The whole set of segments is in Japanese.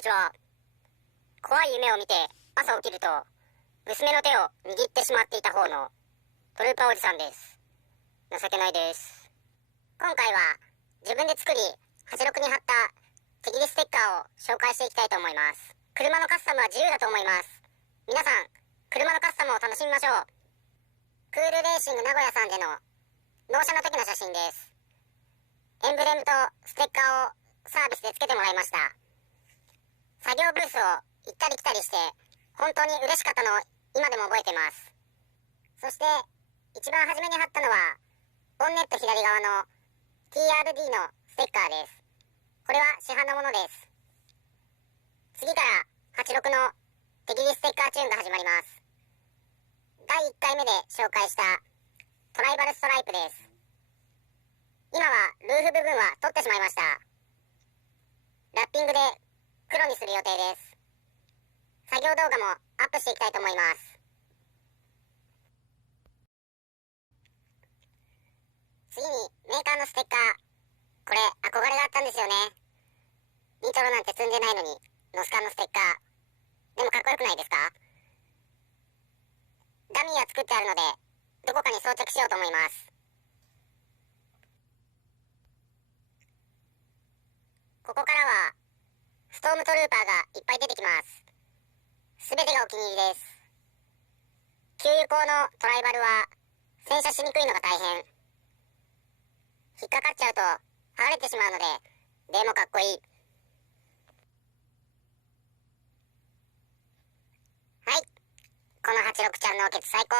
にちは。怖い夢を見て朝起きると娘の手を握ってしまっていた方のトルーパーおじさんです。情けないです。今回は自分で作り86に貼った手切りステッカーを紹介していきたいと思います。車のカスタムは自由だと思います。皆さん、車のカスタムを楽しみましょう。クールレーシング名古屋さんでの納車の時の写真です。エンブレムとステッカーをサービスで付けてもらいました。作業ブースを行ったり来たりして本当に嬉しかったのを今でも覚えてます。そして一番初めに貼ったのはボンネット左側の TRD のステッカーです。これは市販のものです。次から86の手切りステッカーチューンが始まります。第1回目で紹介したトライバルストライプです。今はルーフ部分は取ってしまいました。ラッピングで黒にする予定です。作業動画もアップしていきたいと思います。次にメーカーのステッカー。これ憧れがあったんですよね。ニトロなんて積んでないのにノスカンのステッカー。でもかっこよくないですか？ダミーは作ってあるのでどこかに装着しようと思います。ここからはストームトルーパーがいっぱい出てきます。すべてがお気に入りです。給油口のトライバルは洗車しにくいのが大変。引っかかっちゃうと剥がれてしまうので、でもかっこいい。はい、この86ちゃんのケツ最高。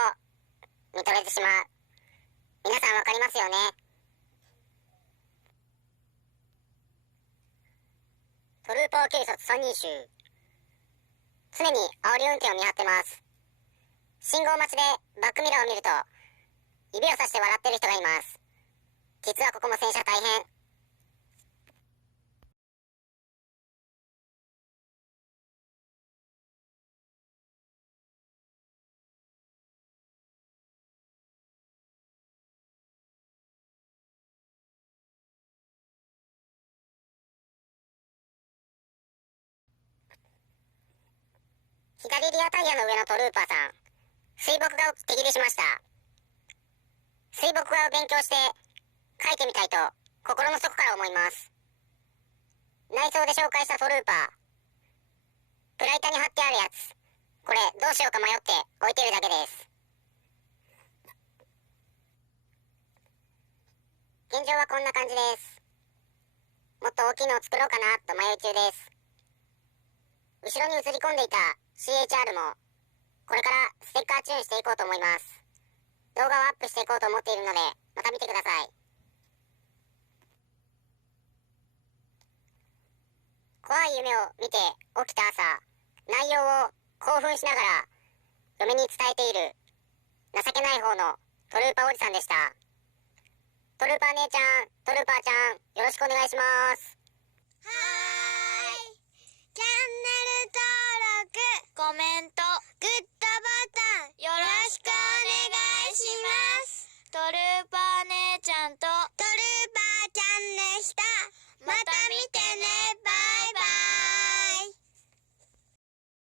見とれてしまう。皆さんわかりますよね。トルーパー警察三人衆。常に煽り運転を見張ってます。信号待ちでバックミラーを見ると指をさして笑ってる人がいます。実はここも洗車大変。左リアタイヤの上のトルーパーさん、水墨画を手切りしました。水墨画を勉強して描いてみたいと心の底から思います。内装で紹介したトルーパー、プラ板に貼ってあるやつ、これどうしようか迷って置いてるだけです。現状はこんな感じです。もっと大きいのを作ろうかなと迷い中です。後ろに映り込んでいた CHR もこれからステッカーチューンしていこうと思います。動画をアップしていこうと思っているのでまた見てください。怖い夢を見て起きた朝、内容を興奮しながら嫁に伝えている情けない方のトルーパーおじさんでした。トルーパー姉ちゃん、トルーパーちゃん、よろしくお願いします。はーい。チャンネル登録、コメント、グッドボタン